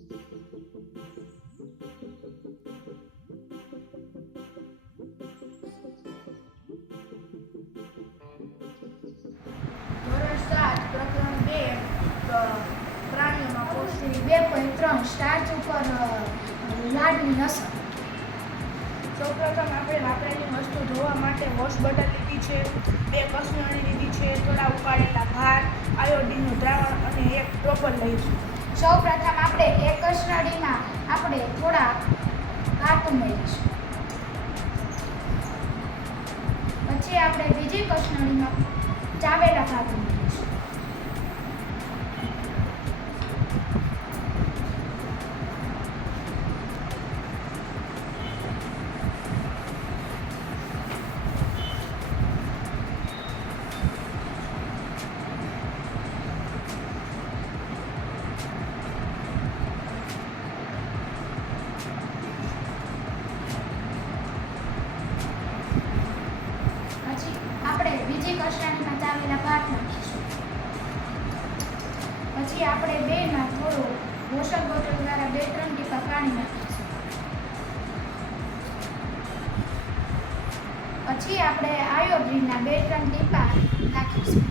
ધોરણ 7 પ્રકરણ 2 પ્રાણીઓમાં કોષ્ટક 2.3 સ્ટાર્ચ ઉપર લાડની અસર. સૌપ્રથમ આપણે વાપરેલી વસ્તુ ધોવા માટે વોશ બોટલ લીધી છે, 2 કસરણી લીધી છે, થોડા ઉકાળેલા ભાત, આયોડીનનું દ્રાવણ અને એક ટોપર લઈશું. સૌપ્રથમ આપણે એક કસરડીમાં આપણે થોડા ભાત ઉમેરીશું. પછી આપણે બીજી કસરડીમાં ચાવેલા ભાત ઉમેરીશું. આપણે બીજી કસરણીમાં ચાવેલા ભાત નાખીશું. પછી આપણે બેમાં થોડું વોટર બોટલ દ્વારા 2-3 ટીપા પાણી નાખીશું. પછી આપણે આયોડીનના 2-3 ટીપા નાખીશું.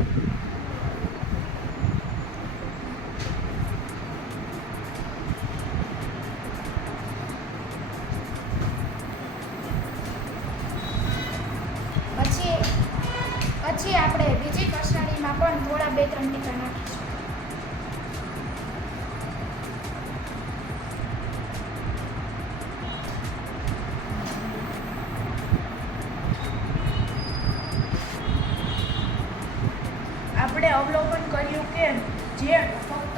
પછી આપણે બીજી કસરણીમાં પણ થોડા 2-3 ટીપા નાખીશું. આપણે અવલોકન કર્યું કે જે ફક્ત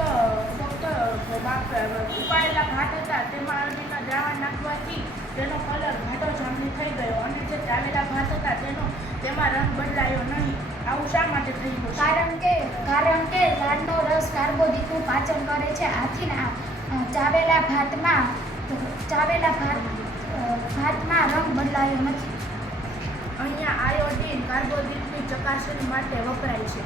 ઉકાળેલા ભાત હતા તેમાં આયોડીનના દ્રાવણ નાખવાથી તેનો કલર ઘાટો જાંબલી થઈ ગયો અને જે ચાવેલા ભાત હતા તેમાં રંગ બદલાયો નહીં. આવું શા માટે થઈ ગયું? કારણ કે લાડનો રસ કાર્બોદિતનું પાચન કરે છે. આથી ચાવેલા ભાતમાં રંગ બદલાયો નથી. અહીંયા આયોડીન કાર્બોદિતની ચકાસણી માટે વપરાય છે.